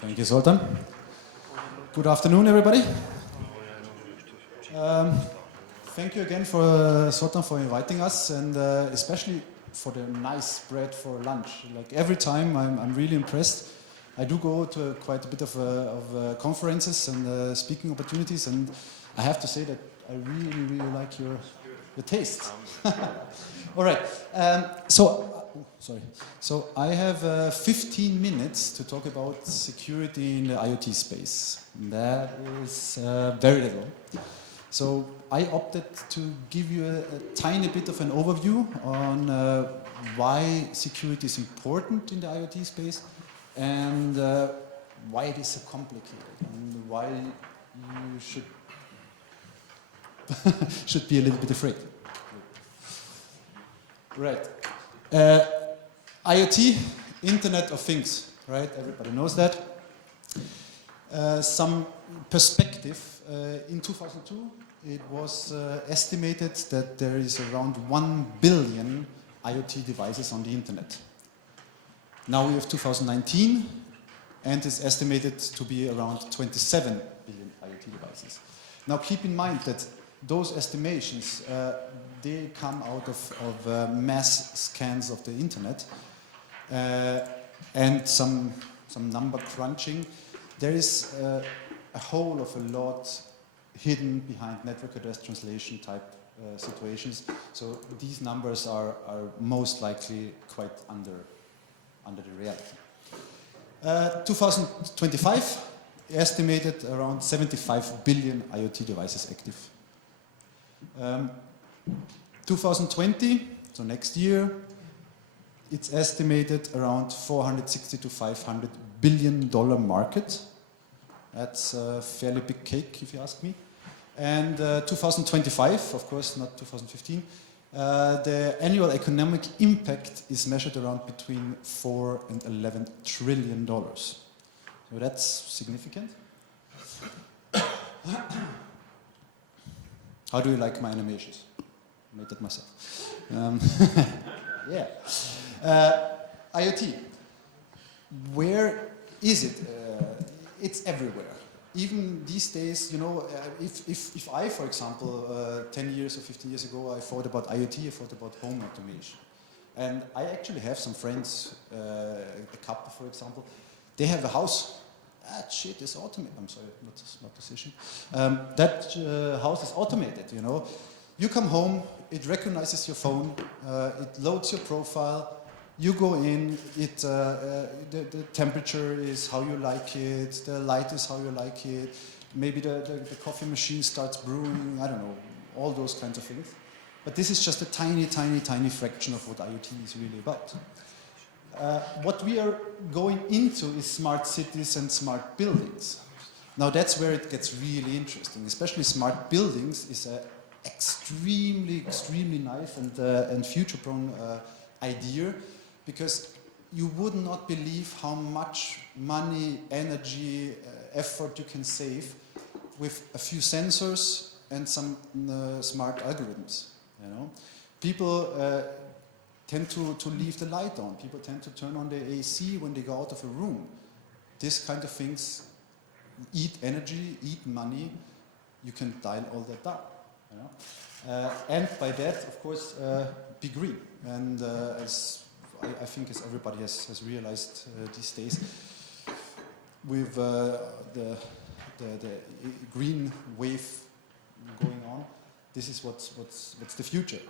Thank you, Sultan. Good afternoon, everybody. Thank you again for Sultan for inviting us, and especially for the nice bread for lunch. Like every time, I'm really impressed. I do go to quite a bit of conferences and speaking opportunities, and I have to say that I really like your taste. All right. So I have 15 minutes to talk about security in the IoT space. That is very little. So I opted to give you a tiny bit of an overview on why security is important in the IoT space and why it is so complicated and why you should be a little bit afraid. Right. IoT, Internet of Things, right? Everybody knows that. Some perspective. In 2002, it was estimated that there is around 1 billion IoT devices on the Internet. Now we have 2019, and it's estimated to be around 27 billion IoT devices. Now keep in mind that those estimations, they come out of mass scans of the Internet and some number crunching. There is a whole of a lot hidden behind network address translation type situations. So these numbers are most likely quite under the reality. 2025, estimated around 75 billion IoT devices active. 2020, so next year, it's estimated around 460 to 500 billion dollar market. That's a fairly big cake, if you ask me. And 2025, of course, not 2015, the annual economic impact is measured around between 4 and 11 trillion dollars. So that's significant. How do you like my animations? I made that myself. Yeah. IoT. Where is it? It's everywhere. Even these days, you know, if I, for example, 10 years or 15 years ago, I thought about IoT, I thought about home automation. And I actually have some friends, a couple, for example, they have a house. That shit is automated. I'm sorry, not decision. That house is automated, you know. You come home, it recognizes your phone, it loads your profile, you go in, the temperature is how you like it, the light is how you like it, maybe the coffee machine starts brewing, I don't know, all those kinds of things. But this is just a tiny fraction of what IoT is really about. What we are going into is smart cities and smart buildings. Now that's where it gets really interesting, especially smart buildings is an extremely nice and future-prone idea, because you would not believe how much money, energy, effort you can save with a few sensors and some smart algorithms. You know, people tend to leave the light on. People tend to turn on the AC when they go out of a room. This kind of things eat energy, eat money. You can dial all that down. You know? And by that, of course, be green. And as I think as everybody has realized these days, with the green wave going on, this is what's the future.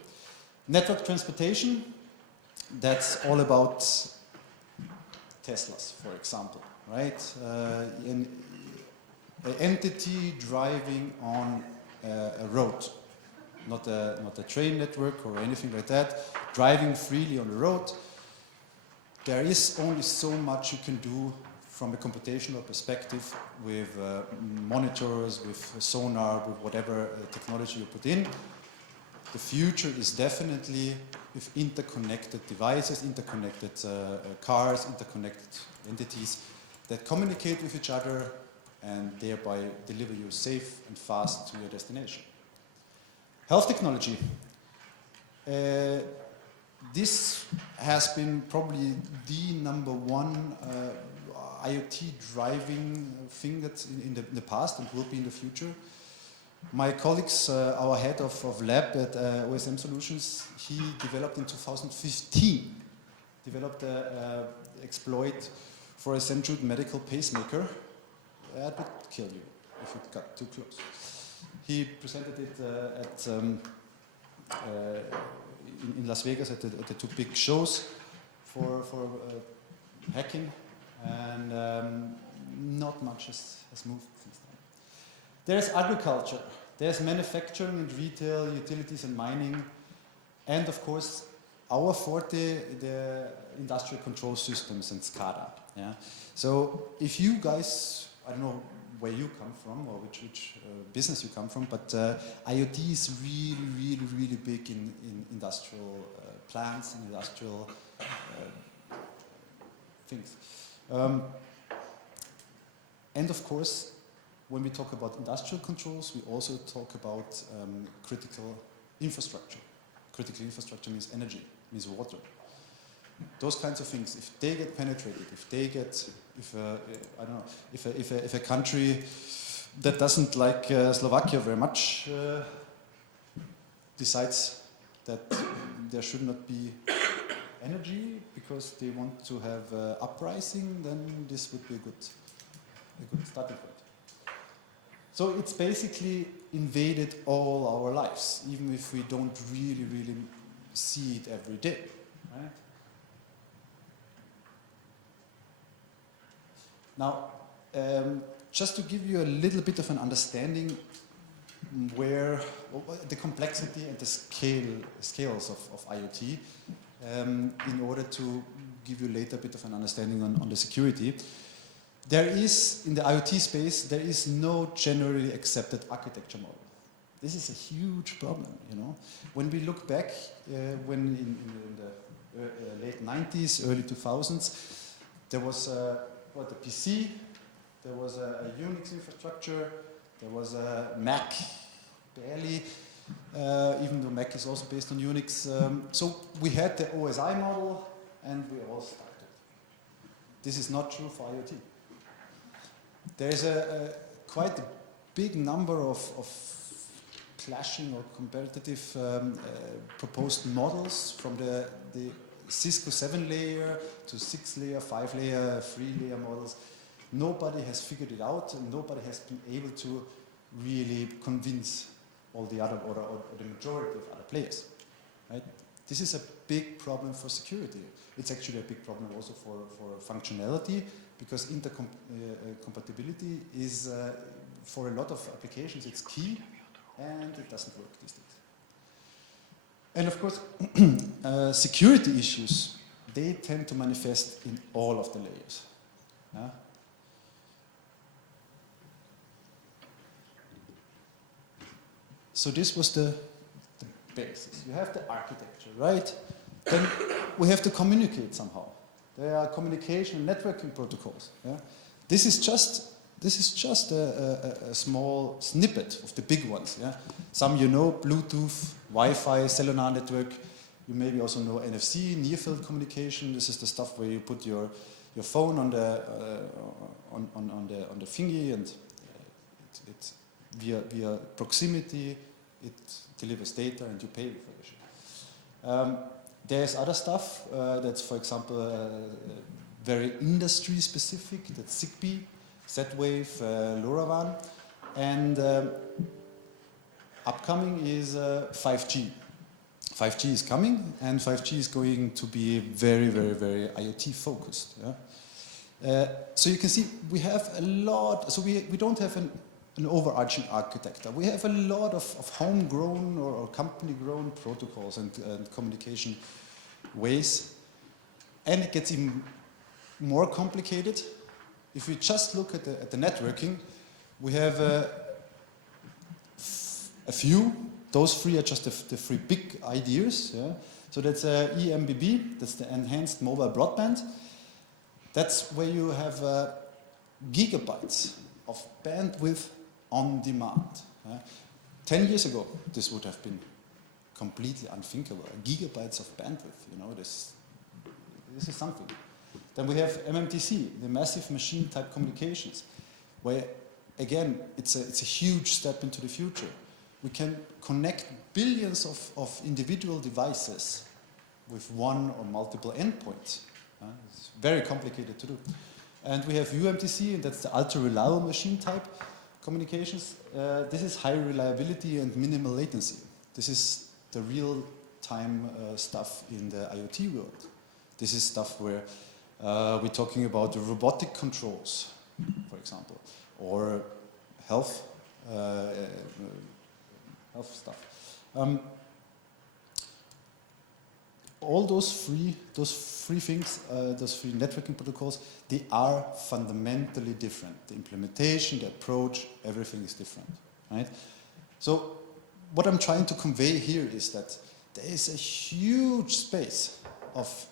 Network transportation, that's all about Teslas, for example, right? An entity driving on a road, not a train network or anything like that, driving freely on the road. There is only so much you can do from a computational perspective with monitors, with sonar, with whatever technology you put in. The future is definitely with interconnected devices, interconnected cars, interconnected entities that communicate with each other and thereby deliver you safe and fast to your destination. Health technology. This has been probably the number one IoT driving thing that's in the past and will be in the future. My colleagues, our head of lab at OSM Solutions, he developed in 2015, developed an exploit for a central medical pacemaker. That would kill you if it got too close. He presented it in Las Vegas at the two big shows for hacking, and not much has moved since then. There's agriculture, there's manufacturing and retail, utilities and mining, and of course our forte, the industrial control systems and SCADA. Yeah? So if you guys, I don't know where you come from or which business you come from, but IoT is really big in industrial plants and industrial things. And of course, when we talk about industrial controls, we also talk about critical infrastructure. Critical infrastructure means energy, means water. Those kinds of things, if they get penetrated, if they get, I don't know, if a country that doesn't like Slovakia very much decides that there should not be energy because they want to have uprising, then this would be a good starting point. So it's basically invaded all our lives, even if we don't really see it every day, right? Now, just to give you a little bit of an understanding where the complexity and the scales of IoT, in order to give you later a bit of an understanding on the security, there is, in the IoT space, there is no generally accepted architecture model. This is a huge problem, you know. When we look back, when in the late 90s, early 2000s, there was the PC, there was a Unix infrastructure, there was a Mac, barely, even though Mac is also based on Unix. So we had the OSI model, and we all started. This is not true for IoT. There is quite a big number of clashing or competitive proposed models from the Cisco 7-layer to 6-layer, 5-layer, 3-layer models. Nobody has figured it out, and nobody has been able to really convince all the other, or the majority of other players. Right? This is a big problem for security. It's actually a big problem also for functionality, because intercompatibility is, for a lot of applications, it's key, and it doesn't work these days. And of course, security issues, they tend to manifest in all of the layers. Yeah? So this was the basis. You have the architecture, right? Then we have to communicate somehow. There are communication and networking protocols. Yeah? This is just a small snippet of the big ones. Yeah? Some you know, Bluetooth, Wi-Fi, cellular network. You maybe also know NFC, near-field communication. This is the stuff where you put your phone on the thingy, and it via proximity it delivers data, and you pay for the shit. There's other stuff that's, for example, very industry specific. That's Zigbee, Z-Wave, LoRaWAN, and upcoming is 5G. 5G is coming, and 5G is going to be very IoT focused. Yeah? So you can see we have a lot. So we don't have an overarching architecture. We have a lot of homegrown or company-grown protocols and communication ways, and it gets even more complicated. If we just look at the networking, we have a few. Those three are just the three big ideas. Yeah? So that's EMBB, that's the enhanced mobile broadband. That's where you have gigabytes of bandwidth on demand. 10 years ago, this would have been completely unthinkable. Gigabytes of bandwidth, you know, this is something. Then we have MMTC, the massive machine type communications, where again, it's a huge step into the future. We can connect billions of individual devices with one or multiple endpoints. It's very complicated to do. And we have UMTC, and that's the ultra-reliable machine type communications. This is high reliability and minimal latency. This is the real-time stuff in the IoT world. This is stuff where we're talking about the robotic controls, for example, or health stuff. All those three things, those three networking protocols, they are fundamentally different. The implementation, the approach, everything is different, right? So what I'm trying to convey here is that there is a huge space of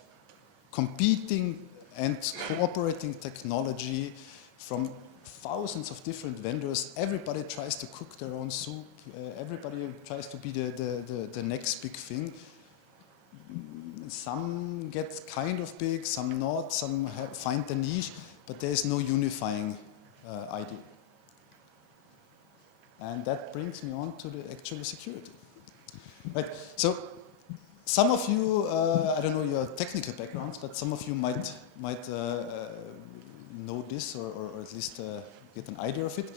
competing and cooperating technology from thousands of different vendors. Everybody tries to cook their own soup. Everybody tries to be the next big thing. Some get kind of big, some not, some find the niche, but there is no unifying idea. And that brings me on to the actual security. Right, so some of you, I don't know your technical backgrounds, but some of you might know this or at least get an idea of it.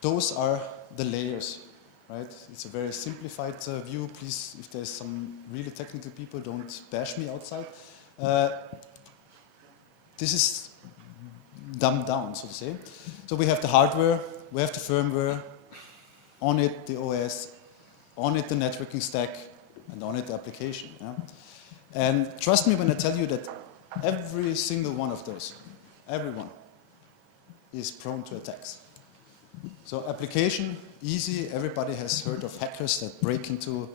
Those are the layers. Right? It's a very simplified view. Please, if there's some really technical people, don't bash me outside. This is dumbed down, so to say. So we have the hardware, we have the firmware, on it the OS, on it the networking stack, and on it the application. Yeah? And trust me when I tell you that every single one of those, everyone, is prone to attacks. So application, easy. Everybody has heard of hackers that break into,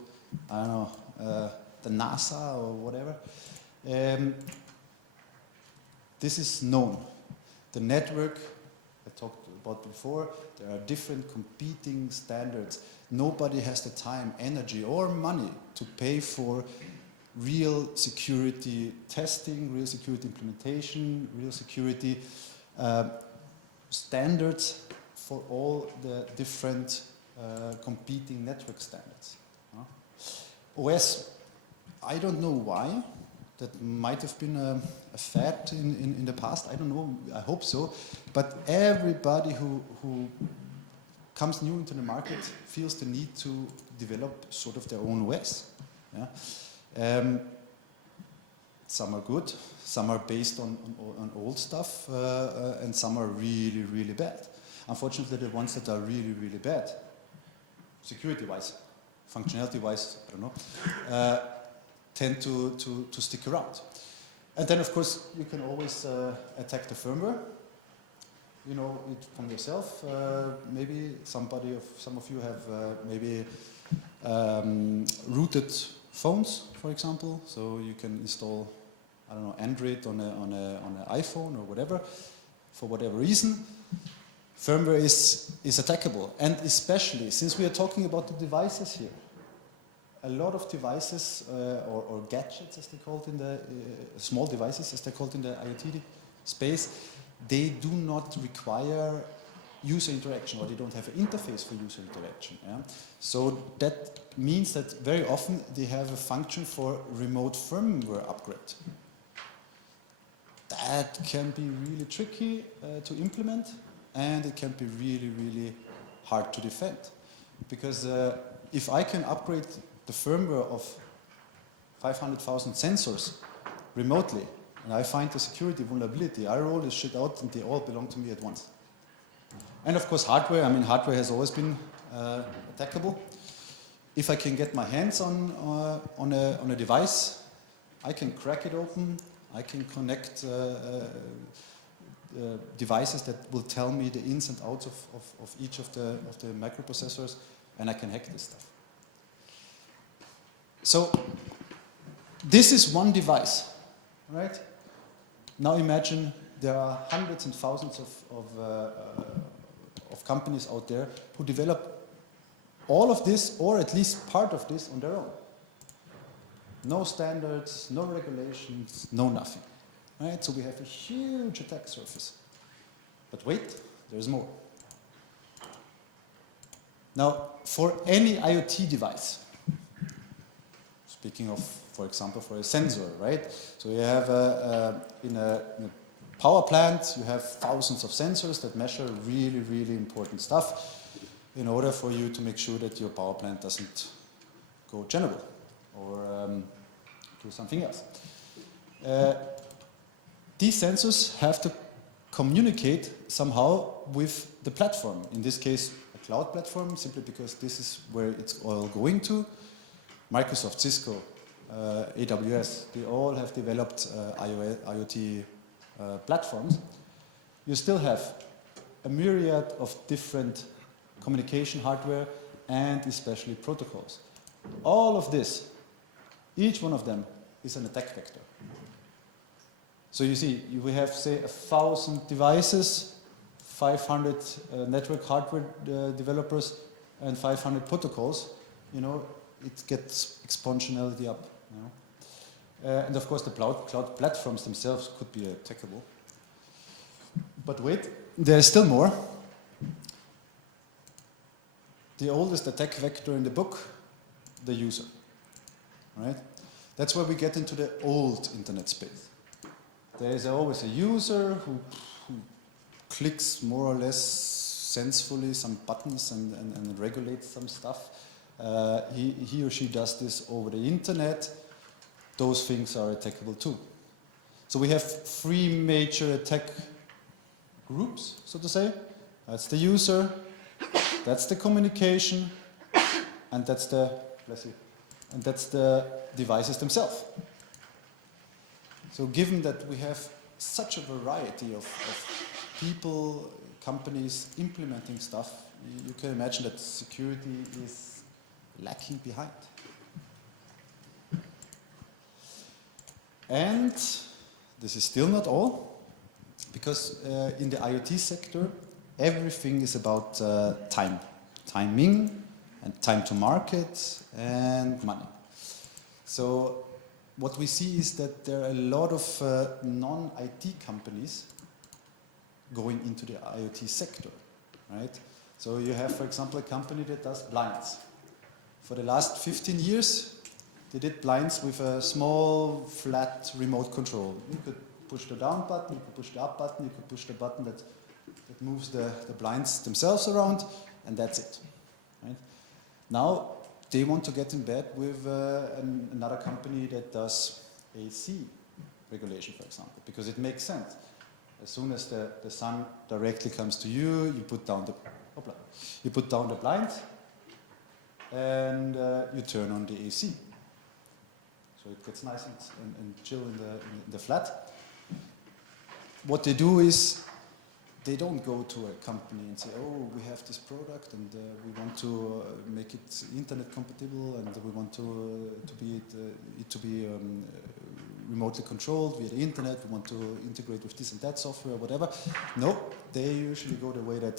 I don't know, the NASA or whatever. This is known. The network, I talked about before, there are different competing standards. Nobody has the time, energy, or money to pay for real security testing, real security implementation, real security standards for all the different competing network standards. OS, I don't know why. That might have been a fad in the past. I don't know. I hope so. But everybody who comes new into the market feels the need to develop sort of their own OS. Yeah? Some are good. Some are based on old stuff, and some are really, really bad. Unfortunately, the ones that are really, really bad, security-wise, functionality-wise, I don't know, tend to stick around. And then, of course, you can always attack the firmware. You know it from yourself. Maybe some of you have maybe rooted phones, for example. So you can install, I don't know, Android on an iPhone or whatever, for whatever reason. Firmware is attackable, and especially since we are talking about the devices here. A lot of devices or gadgets, as they call it in the small devices, as they're called in the IoT space, they do not require user interaction, or they don't have an interface for user interaction. Yeah? So that means that very often they have a function for remote firmware upgrade. That can be really tricky to implement, and it can be really, really hard to defend. Because if I can upgrade the firmware of 500,000 sensors remotely, and I find the security vulnerability, I roll this shit out and they all belong to me at once. And of course hardware, I mean hardware has always been attackable. If I can get my hands on a device, I can crack it open, I can connect devices that will tell me the ins and outs of each of the microprocessors, and I can hack this stuff. So this is one device, right? Now imagine there are hundreds and thousands of companies out there who develop all of this, or at least part of this, on their own. No standards, no regulations, no nothing. right? So we have a huge attack surface. But wait, there's more. Now, for any IoT device, speaking of, for example, for a sensor, right? So you have in a power plant, you have thousands of sensors that measure really, really important stuff in order for you to make sure that your power plant doesn't go general or do something else. These sensors have to communicate somehow with the platform. In this case, a cloud platform, simply because this is where it's all going to. Microsoft, Cisco, AWS, they all have developed IoT platforms. You still have a myriad of different communication hardware and especially protocols. All of this, each one of them is an attack vector. So you see, we have, say, 1,000 devices, 500 network hardware developers, and 500 protocols. You know, it gets exponentially up. You know? And of course, the cloud platforms themselves could be attackable. But wait, there's still more. The oldest attack vector in the book, the user. Right? That's where we get into the old internet space. There is always a user who clicks more or less sensefully some buttons and regulates some stuff. He or she does this over the internet. Those things are attackable too. So we have three major attack groups, so to say. That's the user, that's the communication, and that's the, and that's the devices themselves. So given that we have such a variety of people, companies implementing stuff, you can imagine that security is lacking behind. And this is still not all, because in the IoT sector, everything is about timing, and time to market, and money. So what we see is that there are a lot of non-IT companies going into the IoT sector, right? So you have, for example, a company that does blinds. For the last 15 years, they did blinds with a small, flat remote control. You could push the down button, you could push the up button, you could push the button that moves the blinds themselves around, and that's it. Right? Now, they want to get in bed with another company that does AC regulation, for example, because it makes sense. As soon as the sun directly comes to you, you put down the blinds, and you turn on the AC. So it gets nice and chill in the flat. What they do is, they don't go to a company and say, oh, we have this product and we want to make it internet compatible and we want it to be remotely controlled via the internet, we want to integrate with this and that software, whatever. No, they usually go the way that,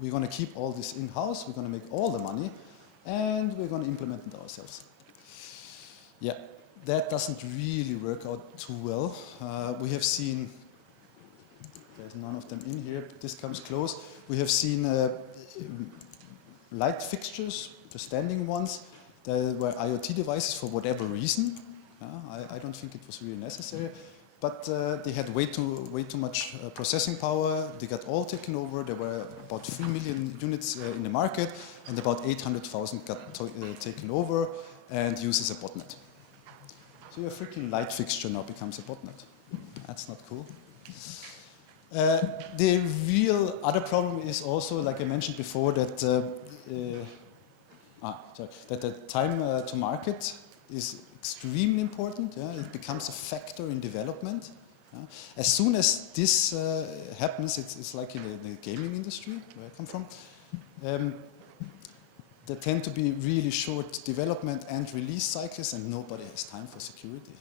we're going to keep all this in-house, we're going to make all the money, and we're going to implement it ourselves. Yeah, that doesn't really work out too well. We have seen, there's none of them in here, but this comes close. We have seen light fixtures, the standing ones, that were IoT devices for whatever reason. I don't think it was really necessary, but they had way too much processing power. They got all taken over. There were about 3 million units in the market, and about 800,000 got taken over and used as a botnet. So your freaking light fixture now becomes a botnet. That's not cool. The real other problem is also, like I mentioned before, that that the time to market is extremely important. Yeah? It becomes a factor in development. As soon as this happens, it's like in the gaming industry, where I come from. There tend to be really short development and release cycles, and nobody has time for security.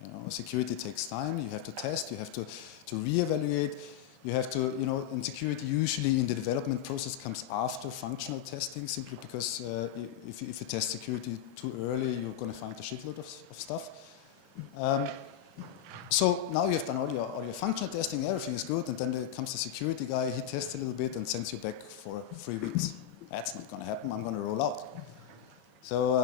You know, security takes time. You have to test. You have to reevaluate. You have to, and security usually in the development process comes after functional testing, simply because if you test security too early, you're going to find a shitload of stuff. So now you have done all your functional testing, everything is good, and then there comes the security guy, he tests a little bit and sends you back for 3 weeks. That's not going to happen, I'm going to roll out. So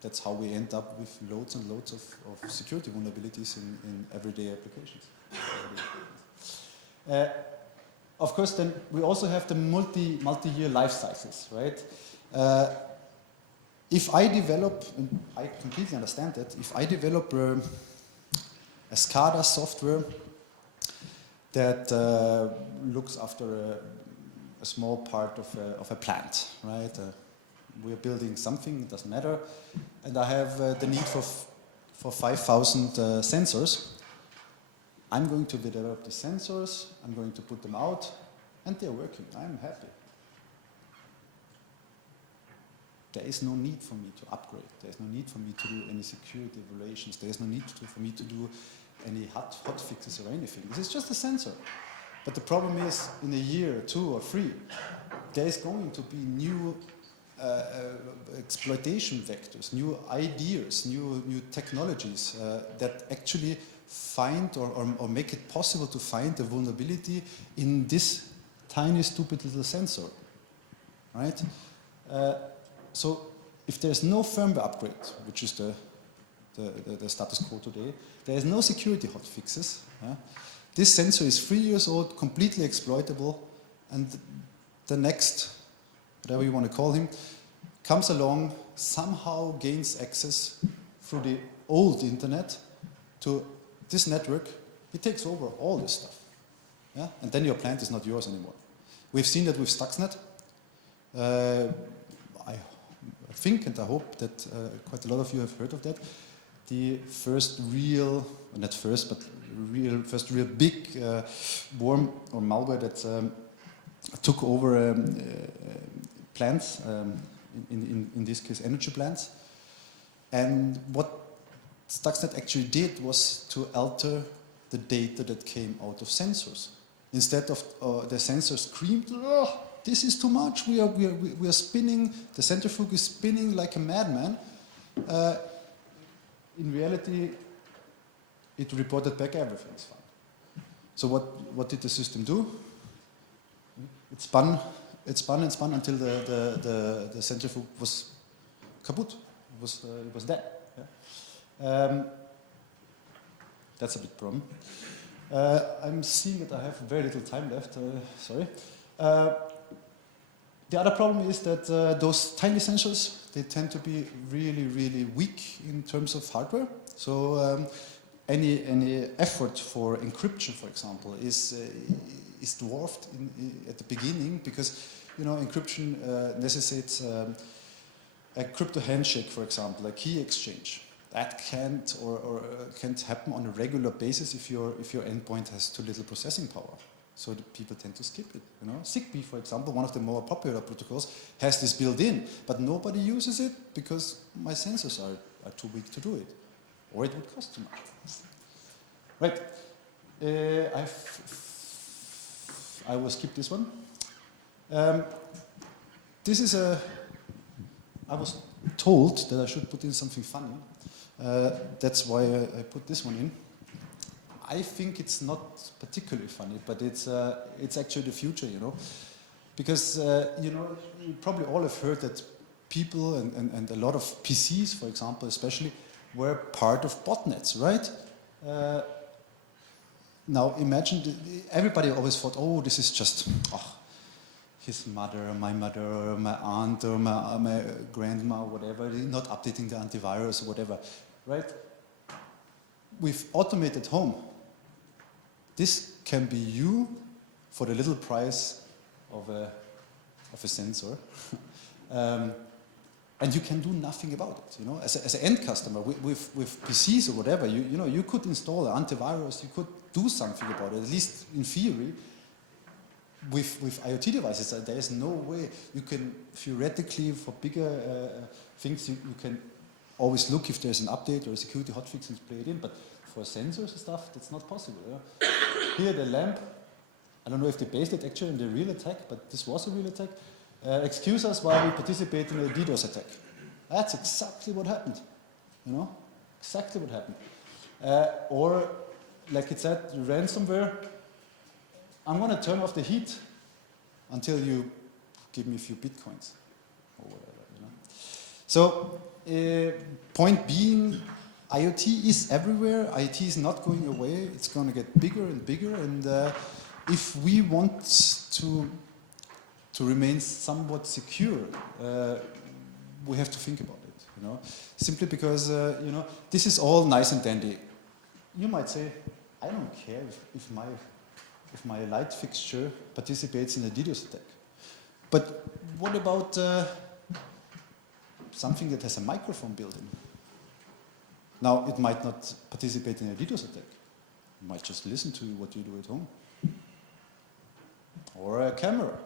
that's how we end up with loads and loads of security vulnerabilities in everyday applications. Of course, then we also have the multi-year life cycles, right? If I develop, and I completely understand that, if I develop a SCADA software that looks after a small part of a plant, right? We're building something, it doesn't matter, and I have the need for 5,000 sensors. I'm going to develop the sensors, I'm going to put them out, and they're working. I'm happy. There is no need for me to upgrade. There is no need for me to do any security evaluations. There is no need for me to do any hot fixes or anything. This is just a sensor. But the problem is, in a year, 2 or 3, there is going to be new exploitation vectors, new ideas, new technologies that actually find or make it possible to find a vulnerability in this tiny, stupid little sensor, right? So if there's no firmware upgrade, which is the status quo today, there is no security hotfixes. This sensor is 3 years old, completely exploitable, and the next, whatever you want to call him, comes along, somehow gains access through the old internet to this network. He takes over all this stuff. Yeah? And then your plant is not yours anymore. We've seen that with Stuxnet. I think and I hope that quite a lot of you have heard of that. The first real, not first, but first real big worm or malware that took over plants, in this case energy plants. And what Stuxnet actually did was to alter the data that came out of sensors. Instead of the sensor screamed, oh, this is too much, we are spinning, the centrifuge is spinning like a madman. In reality, it reported back everything's fine. So what did the system do? It spun and spun until the centrifuge was kaput. It was dead. Yeah? That's a big problem. I'm seeing that I have very little time left. Sorry. The other problem is that those tiny sensors, they tend to be really, really weak in terms of hardware. So any effort for encryption, for example, is dwarfed at the beginning because encryption necessitates a crypto handshake, for example, a key exchange. That can't happen on a regular basis if your endpoint has too little processing power. So people tend to skip it. Zigbee, for example, one of the more popular protocols, has this built in, but nobody uses it because my sensors are too weak to do it, or it would cost too much. Right. I will skip this one. This is I was told that I should put in something funny. That's why I put this one in. I think it's not particularly funny, but it's actually the future, because you probably all have heard that people and a lot of PCs, for example, especially, were part of botnets, right? Now imagine everybody always thought, oh, this is just his mother, or my aunt, or my grandma, or whatever, not updating the antivirus or whatever, right? With automated home, this can be you for the little price of a sensor, and you can do nothing about it. As an end customer with PCs or whatever, you could install an antivirus, you could do something about it, at least in theory. With IoT devices, there is no way you can theoretically, for bigger things, you can always look if there's an update or a security hotfix and play it in, but for sensors and stuff, that's not possible. Yeah? Here, the lamp, I don't know if they based it actually on the real attack, but this was a real attack. Excuse us while we participate in a DDoS attack. That's exactly what happened. Exactly what happened. Or, like it said, ransomware. I'm going to turn off the heat until you give me a few bitcoins or whatever. You know? So, point being, IoT is everywhere. IoT is not going away. It's going to get bigger and bigger. And if we want to remain somewhat secure, we have to think about it. You know, simply because you know, this is all nice and dandy. You might say, I don't care if my light fixture participates in a DDoS attack. But what about something that has a microphone built in? Now, it might not participate in a DDoS attack. It might just listen to what you do at home. Or a camera.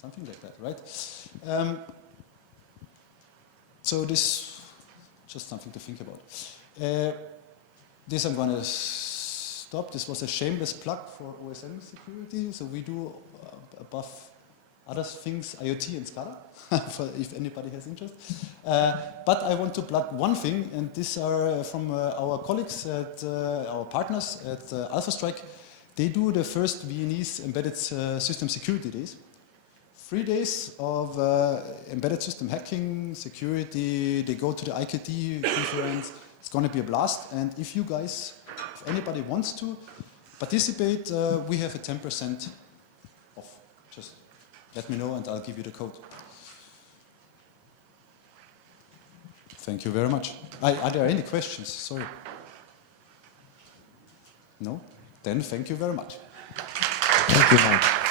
Something like that, right? So this, just something to think about. This I'm going to stop. This was a shameless plug for OSM Security. So we do, above other things, IoT and SCADA, for if anybody has interest. But I want to plug one thing, and these are from our colleagues at our partners at AlphaStrike. They do the first Viennese Embedded System Security Days. 3 days of embedded system hacking, security. They go to the IKT conference. It's going to be a blast. And if you guys, if anybody wants to participate, we have a 10% off. Just let me know and I'll give you the code. Thank you very much. Are there any questions? Sorry. No? Then thank you very much. Thank you, Mark.